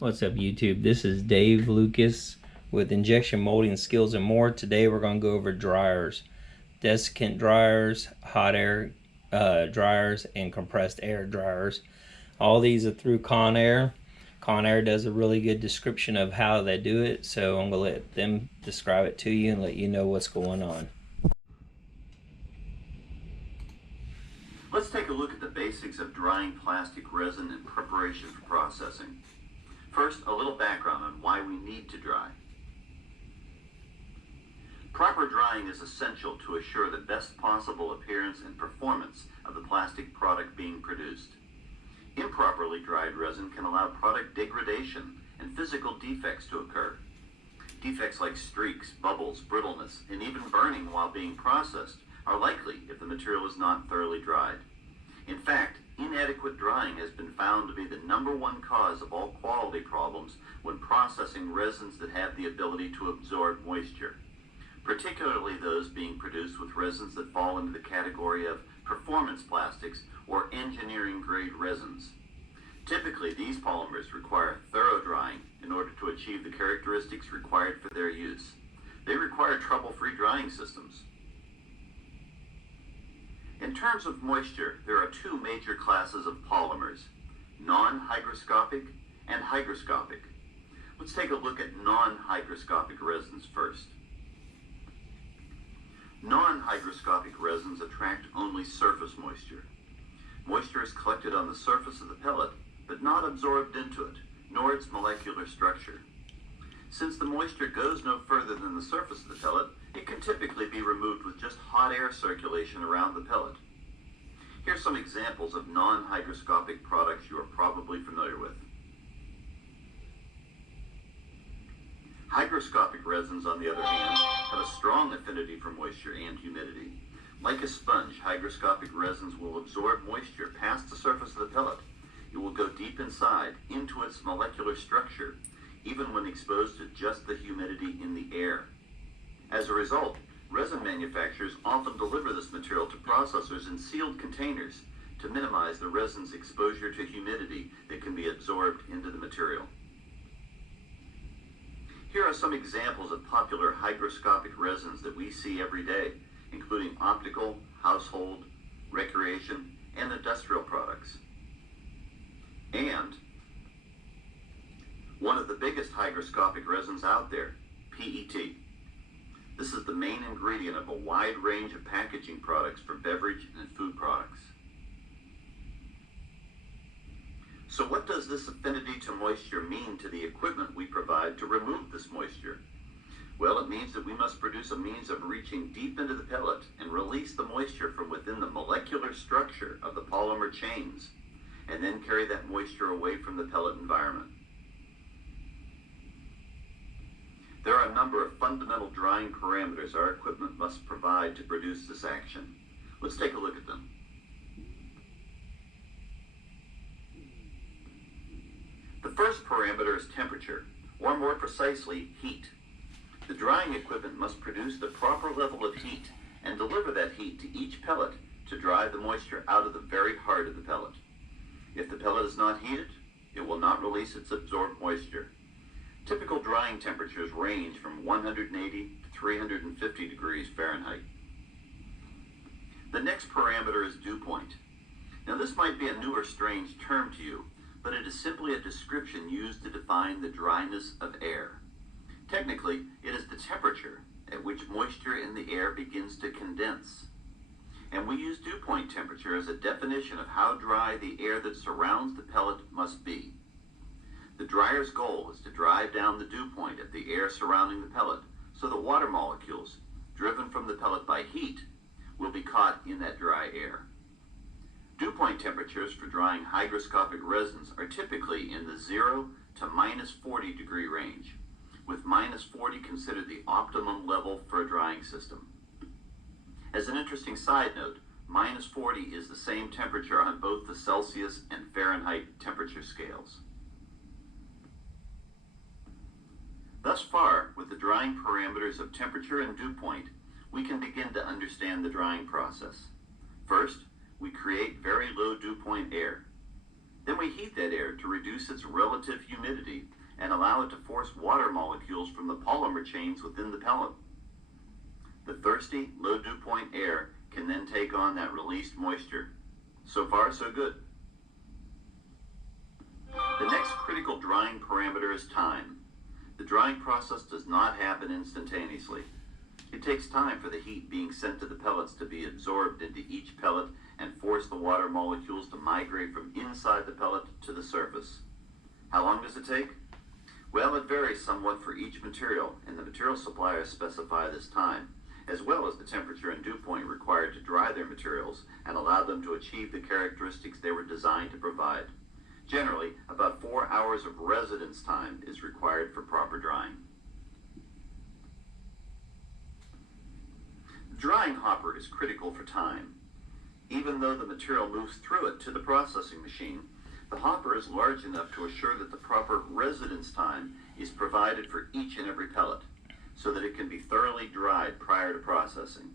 What's up, YouTube? This is Dave Lucas with Injection Molding Skills and More. Today we're going to go over dryers, desiccant dryers, hot air dryers, and compressed air dryers. All these are through Conair. Conair does a really good description of how they do it, so I'm going to let them describe it to you and let you know what's going on. Let's take a look at the basics of drying plastic resin in preparation for processing. First, a little background on why we need to dry. Proper drying is essential to assure the best possible appearance and performance of the plastic product being produced. Improperly dried resin can allow product degradation and physical defects to occur. Defects like streaks, bubbles, brittleness, and even burning while being processed are likely if the material is not thoroughly dried. In fact, inadequate drying has been found to be the #1 cause of all quality problems when processing resins that have the ability to absorb moisture, particularly those being produced with resins that fall into the category of performance plastics or engineering-grade resins. Typically, these polymers require thorough drying in order to achieve the characteristics required for their use. They require trouble-free drying systems. In terms of moisture, there are two major classes of polymers, non-hygroscopic and hygroscopic. Let's take a look at non-hygroscopic resins first. Non-hygroscopic resins attract only surface moisture. Moisture is collected on the surface of the pellet, but not absorbed into it, nor its molecular structure. Since the moisture goes no further than the surface of the pellet, it can typically be removed with just hot air circulation around the pellet. Here are some examples of non-hygroscopic products you are probably familiar with. Hygroscopic resins, on the other hand, have a strong affinity for moisture and humidity. Like a sponge, hygroscopic resins will absorb moisture past the surface of the pellet. It will go deep inside, into its molecular structure, even when exposed to just the humidity in the air. As a result, resin manufacturers often deliver this material to processors in sealed containers to minimize the resin's exposure to humidity that can be absorbed into the material. Here are some examples of popular hygroscopic resins that we see every day, including optical, household, recreation, and industrial products. And one of the biggest hygroscopic resins out there, PET. This is the main ingredient of a wide range of packaging products for beverage and food products. So what does this affinity to moisture mean to the equipment we provide to remove this moisture? Well, it means that we must produce a means of reaching deep into the pellet and release the moisture from within the molecular structure of the polymer chains, and then carry that moisture away from the pellet environment. There are a number of fundamental drying parameters our equipment must provide to produce this action. Let's take a look at them. The first parameter is temperature, or more precisely, heat. The drying equipment must produce the proper level of heat and deliver that heat to each pellet to drive the moisture out of the very heart of the pellet. If the pellet is not heated, it will not release its absorbed moisture. Typical drying temperatures range from 180 to 350 degrees Fahrenheit. The next parameter is dew point. Now, this might be a new or strange term to you, but it is simply a description used to define the dryness of air. Technically, it is the temperature at which moisture in the air begins to condense. And we use dew point temperature as a definition of how dry the air that surrounds the pellet must be. The dryer's goal is to drive down the dew point of the air surrounding the pellet, so the water molecules, driven from the pellet by heat, will be caught in that dry air. Dew point temperatures for drying hygroscopic resins are typically in the 0 to -40 degree range, with -40 considered the optimum level for a drying system. As an interesting side note, -40 is the same temperature on both the Celsius and Fahrenheit temperature scales. Thus far, with the drying parameters of temperature and dew point, we can begin to understand the drying process. First, we create very low dew point air. Then we heat that air to reduce its relative humidity and allow it to force water molecules from the polymer chains within the pellet. The thirsty, low dew point air can then take on that released moisture. So far, so good. The next critical drying parameter is time. The drying process does not happen instantaneously. It takes time for the heat being sent to the pellets to be absorbed into each pellet and force the water molecules to migrate from inside the pellet to the surface. How long does it take? Well, it varies somewhat for each material, and the material suppliers specify this time, as well as the temperature and dew point required to dry their materials and allow them to achieve the characteristics they were designed to provide. Generally, about 4 hours of residence time is required for proper drying. The drying hopper is critical for time. Even though the material moves through it to the processing machine, the hopper is large enough to assure that the proper residence time is provided for each and every pellet, so that it can be thoroughly dried prior to processing.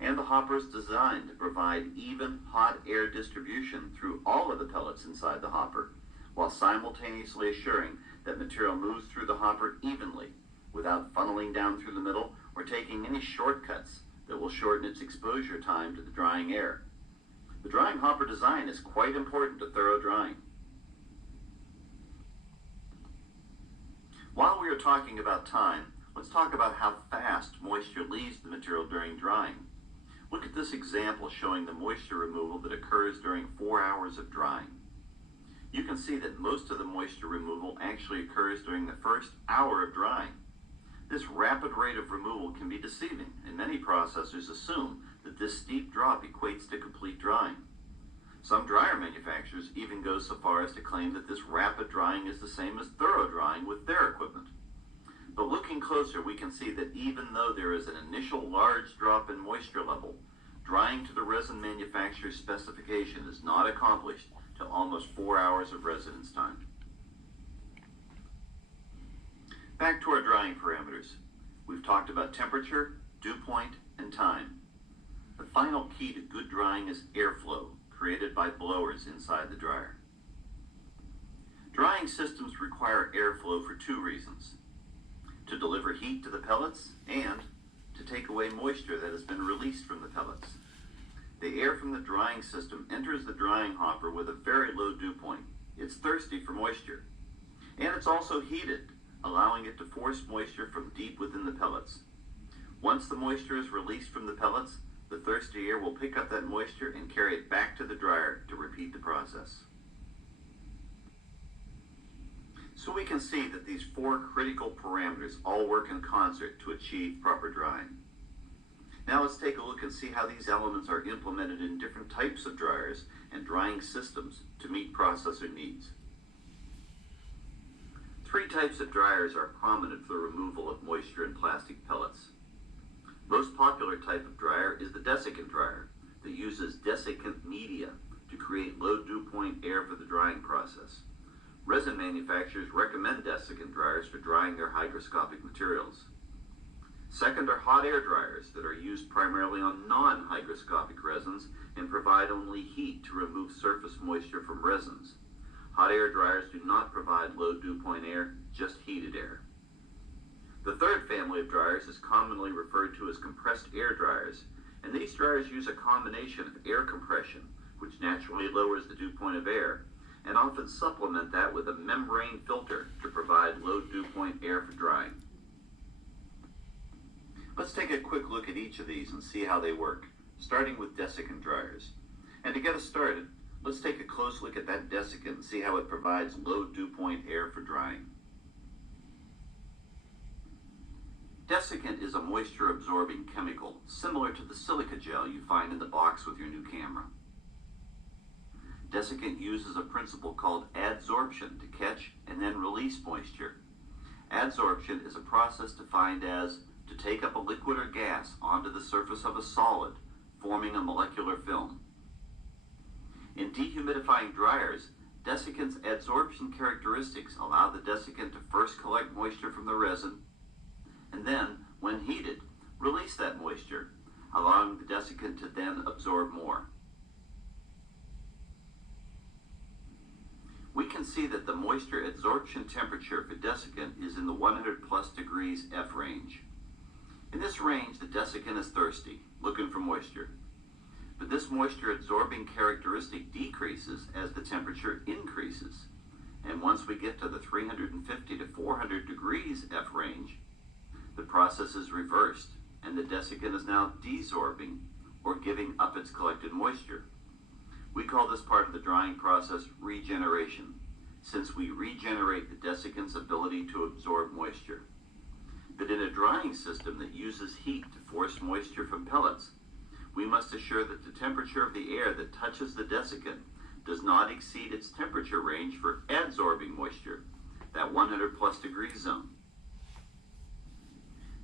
And the hopper is designed to provide even hot air distribution through all of the pellets inside the hopper, while simultaneously assuring that material moves through the hopper evenly, without funneling down through the middle or taking any shortcuts that will shorten its exposure time to the drying air. The drying hopper design is quite important to thorough drying. While we are talking about time, let's talk about how fast moisture leaves the material during drying. Look at this example showing the moisture removal that occurs during 4 hours of drying. You can see that most of the moisture removal actually occurs during the first hour of drying. This rapid rate of removal can be deceiving, and many processors assume that this steep drop equates to complete drying. Some dryer manufacturers even go so far as to claim that this rapid drying is the same as thorough drying with their equipment. But looking closer, we can see that even though there is an initial large drop in moisture level, drying to the resin manufacturer's specification is not accomplished till almost 4 hours of residence time. Back to our drying parameters. We've talked about temperature, dew point, and time. The final key to good drying is airflow, created by blowers inside the dryer. Drying systems require airflow for 2 reasons: to deliver heat to the pellets and to take away moisture that has been released from the pellets. The air from the drying system enters the drying hopper with a very low dew point. It's thirsty for moisture. And it's also heated, allowing it to force moisture from deep within the pellets. Once the moisture is released from the pellets, the thirsty air will pick up that moisture and carry it back to the dryer to repeat the process. So we can see that these 4 critical parameters all work in concert to achieve proper drying. Now let's take a look and see how these elements are implemented in different types of dryers and drying systems to meet processor needs. 3 types of dryers are prominent for the removal of moisture in plastic pellets. Most popular type of dryer is the desiccant dryer that uses desiccant media to create low dew point air for the drying process. Resin manufacturers recommend desiccant dryers for drying their hygroscopic materials. Second are hot air dryers that are used primarily on non-hygroscopic resins and provide only heat to remove surface moisture from resins. Hot air dryers do not provide low dew point air, just heated air. The third family of dryers is commonly referred to as compressed air dryers, and these dryers use a combination of air compression, which naturally lowers the dew point of air, and often supplement that with a membrane filter to provide low dew point air for drying. Let's take a quick look at each of these and see how they work, starting with desiccant dryers. And to get us started, let's take a close look at that desiccant and see how it provides low dew point air for drying. Desiccant is a moisture-absorbing chemical similar to the silica gel you find in the box with your new camera. Desiccant uses a principle called adsorption to catch and then release moisture. Adsorption is a process defined as to take up a liquid or gas onto the surface of a solid, forming a molecular film. In dehumidifying dryers, desiccant's adsorption characteristics allow the desiccant to first collect moisture from the resin, and then, when heated, release that moisture, allowing the desiccant to then absorb more. We can see that the moisture adsorption temperature for desiccant is in the 100 plus degrees F range. In this range, the desiccant is thirsty, looking for moisture. But this moisture absorbing characteristic decreases as the temperature increases. And once we get to the 350 to 400 degrees F range, the process is reversed and the desiccant is now desorbing, or giving up its collected moisture. We call this part of the drying process regeneration, since we regenerate the desiccant's ability to absorb moisture. But in a drying system that uses heat to force moisture from pellets, we must assure that the temperature of the air that touches the desiccant does not exceed its temperature range for adsorbing moisture, that 100 plus degree zone.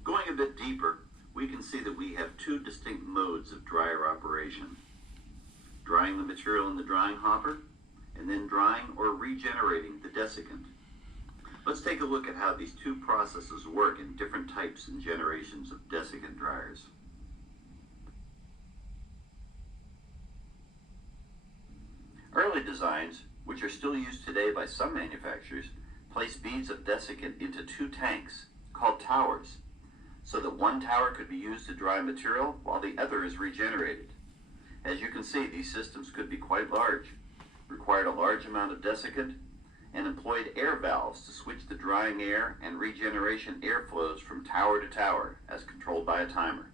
Going a bit deeper, we can see that we have two distinct modes of dryer operation. Drying the material in the drying hopper, and then drying or regenerating the desiccant. Let's take a look at how these two processes work in different types and generations of desiccant dryers. Early designs, which are still used today by some manufacturers, place beads of desiccant into two tanks, called towers, so that one tower could be used to dry material while the other is regenerated. As you can see, these systems could be quite large, required a large amount of desiccant, and employed air valves to switch the drying air and regeneration airflows from tower to tower as controlled by a timer.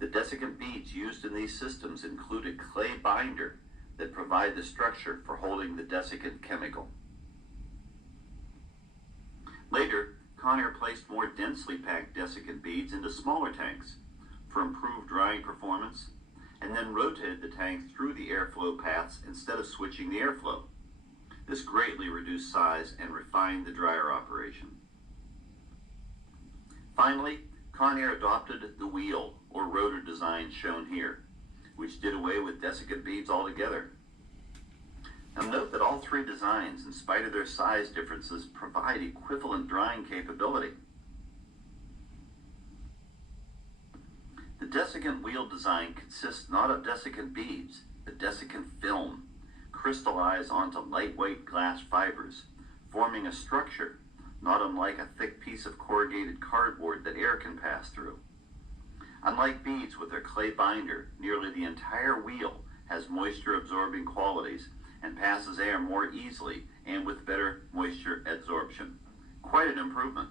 The desiccant beads used in these systems include a clay binder that provide the structure for holding the desiccant chemical. Later, Conair placed more densely packed desiccant beads into smaller tanks for improved drying performance, and then rotated the tank through the airflow paths instead of switching the airflow. This greatly reduced size and refined the dryer operation. Finally, Conair adopted the wheel or rotor design shown here, which did away with desiccant beads altogether. Now note that all three designs, in spite of their size differences, provide equivalent drying capability. The desiccant wheel design consists not of desiccant beads, but desiccant film, crystallized onto lightweight glass fibers, forming a structure not unlike a thick piece of corrugated cardboard that air can pass through. Unlike beads with their clay binder, nearly the entire wheel has moisture-absorbing qualities and passes air more easily and with better moisture adsorption. Quite an improvement.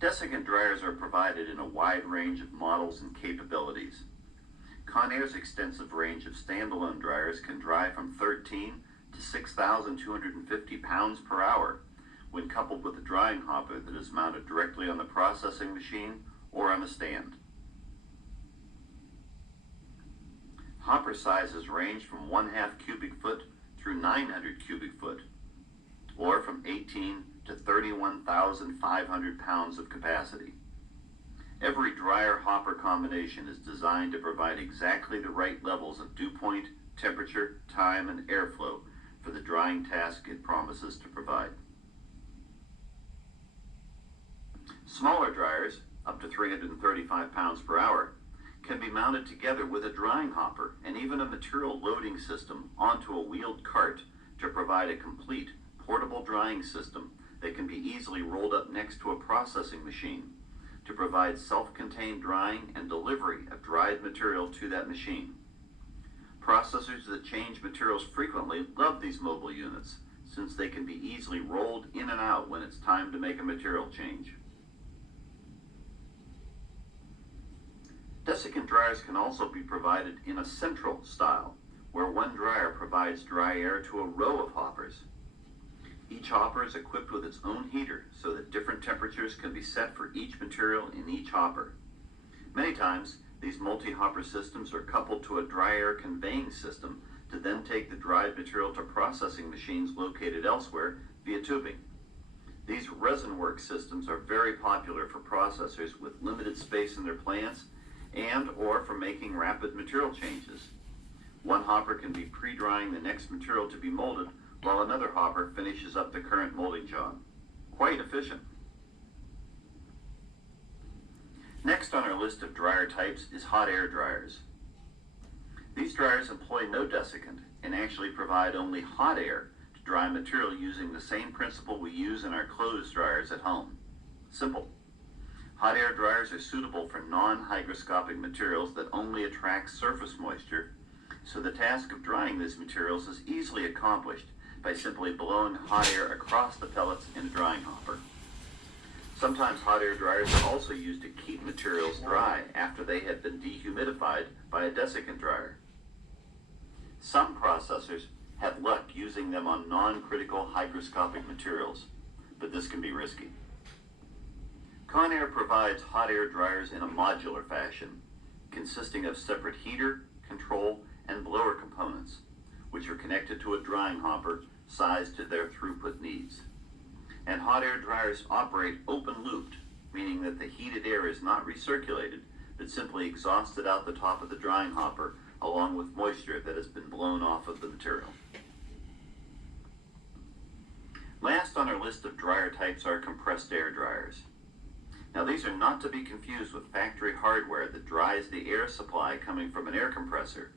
Desiccant dryers are provided in a wide range of models and capabilities. Conair's extensive range of standalone dryers can dry from 13 to 6,250 pounds per hour when coupled with a drying hopper that is mounted directly on the processing machine or on a stand. Hopper sizes range from 1/2 cubic foot through 900 cubic foot, or from 18 to 31,500 pounds of capacity. Every dryer hopper combination is designed to provide exactly the right levels of dew point, temperature, time, and airflow for the drying task it promises to provide. Smaller dryers, up to 335 pounds per hour, can be mounted together with a drying hopper and even a material loading system onto a wheeled cart to provide a complete portable drying system that can be easily rolled up next to a processing machine to provide self-contained drying and delivery of dried material to that machine. Processors that change materials frequently love these mobile units since they can be easily rolled in and out when it's time to make a material change. Desiccant dryers can also be provided in a central style, where one dryer provides dry air to a row of hoppers. Each hopper is equipped with its own heater so that different temperatures can be set for each material in each hopper. Many times, these multi-hopper systems are coupled to a dry air conveying system to then take the dried material to processing machines located elsewhere via tubing. These resin work systems are very popular for processors with limited space in their plants and or for making rapid material changes. One hopper can be pre-drying the next material to be molded while another hopper finishes up the current molding job. Quite efficient. Next on our list of dryer types is hot air dryers. These dryers employ no desiccant and actually provide only hot air to dry material using the same principle we use in our clothes dryers at home. Simple. Hot air dryers are suitable for non-hygroscopic materials that only attract surface moisture, so the task of drying these materials is easily accomplished by simply blowing hot air across the pellets in a drying hopper. Sometimes hot air dryers are also used to keep materials dry after they have been dehumidified by a desiccant dryer. Some processors have luck using them on non-critical hygroscopic materials, but this can be risky. Conair provides hot air dryers in a modular fashion, consisting of separate heater, control, and blower components, which are connected to a drying hopper sized to their throughput needs. And hot air dryers operate open-looped, meaning that the heated air is not recirculated, but simply exhausted out the top of the drying hopper, along with moisture that has been blown off of the material. Last on our list of dryer types are compressed air dryers. Now, these are not to be confused with factory hardware that dries the air supply coming from an air compressor.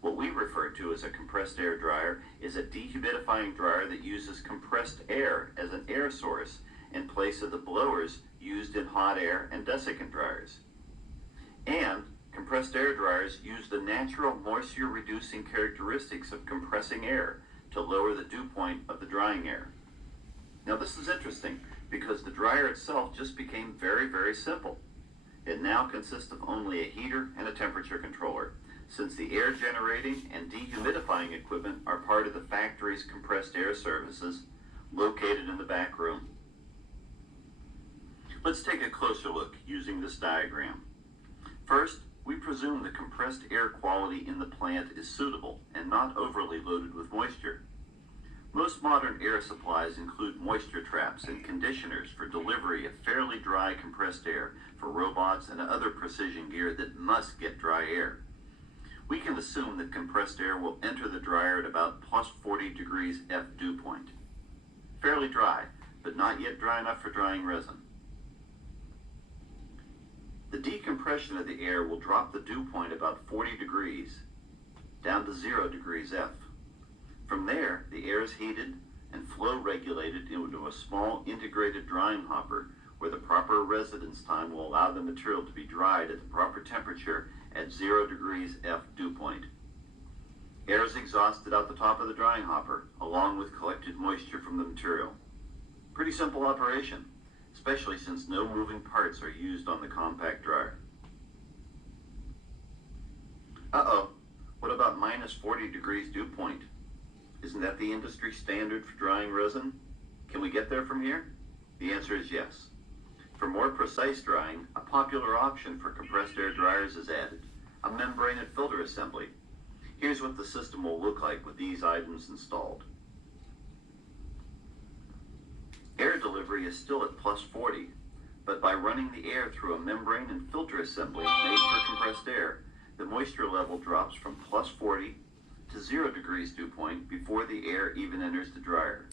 What we refer to as a compressed air dryer is a dehumidifying dryer that uses compressed air as an air source in place of the blowers used in hot air and desiccant dryers. And compressed air dryers use the natural moisture-reducing characteristics of compressing air to lower the dew point of the drying air. Now, this is interesting because the dryer itself just became very, very simple. It now consists of only a heater and a temperature controller, since the air generating and dehumidifying equipment are part of the factory's compressed air services located in the back room. Let's take a closer look using this diagram. First, we presume the compressed air quality in the plant is suitable and not overly loaded with moisture. Most modern air supplies include moisture traps and conditioners for delivery of fairly dry compressed air for robots and other precision gear that must get dry air. We can assume that compressed air will enter the dryer at about plus 40 degrees F dew point. Fairly dry, but not yet dry enough for drying resin. The decompression of the air will drop the dew point about 40 degrees, down to 0 degrees F. From there, the air is heated and flow regulated into a small integrated drying hopper where the proper residence time will allow the material to be dried at the proper temperature at 0 degrees F dew point. Air is exhausted out the top of the drying hopper, along with collected moisture from the material. Pretty simple operation, especially since no moving parts are used on the compact dryer. Uh-oh, what about minus 40 degrees dew point? Isn't that the industry standard for drying resin? Can we get there from here? The answer is yes. For more precise drying, a popular option for compressed air dryers is added, a membrane and filter assembly. Here's what the system will look like with these items installed. Air delivery is still at plus 40, but by running the air through a membrane and filter assembly made for compressed air, the moisture level drops from plus 40 to 0 degrees dew point before the air even enters the dryer.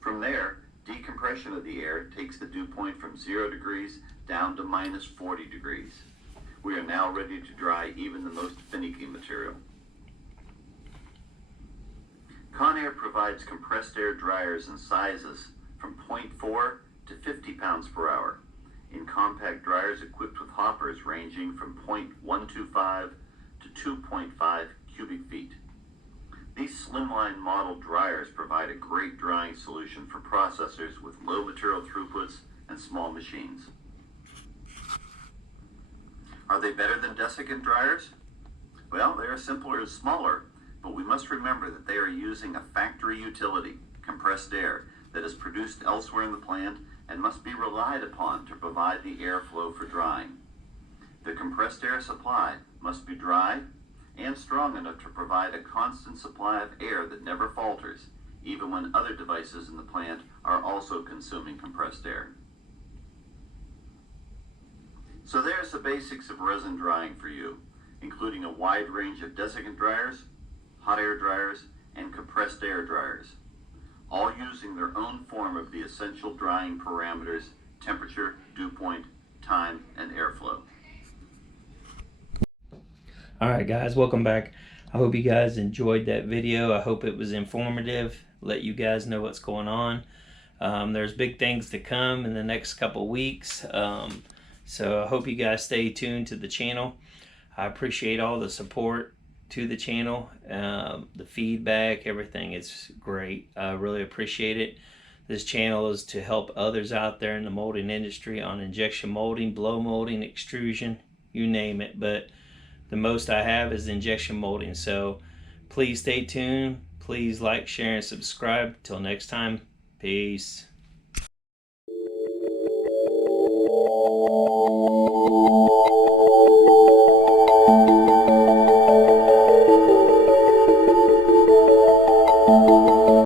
From there, decompression of the air takes the dew point from 0 degrees down to minus 40 degrees. We are now ready to dry even the most finicky material. Conair provides compressed air dryers in sizes from 0.4 to 50 pounds per hour, in compact dryers equipped with hoppers ranging from 0.125 to 2.5 cubic feet. These slimline model dryers provide a great drying solution for processors with low material throughputs and small machines. Are they better than desiccant dryers? Well, they are simpler and smaller, but we must remember that they are using a factory utility, compressed air, that is produced elsewhere in the plant and must be relied upon to provide the airflow for drying. The compressed air supply must be dry and strong enough to provide a constant supply of air that never falters, even when other devices in the plant are also consuming compressed air. So there's the basics of resin drying for you, including a wide range of desiccant dryers, hot air dryers, and compressed air dryers, all using their own form of the essential drying parameters: temperature, dew point, time, and airflow. All right, guys, welcome back. I hope you guys enjoyed that video. I hope it was informative, let you guys know what's going on. There's big things to come in the next couple weeks, so I hope you guys stay tuned to the channel. I appreciate all the support to the channel, the feedback, everything is great. I really appreciate it. This channel is to help others out there in the molding industry on injection molding, blow molding, extrusion, you name it. But the most I have is injection molding. So please stay tuned. Please like, share, and subscribe. Till next time, peace.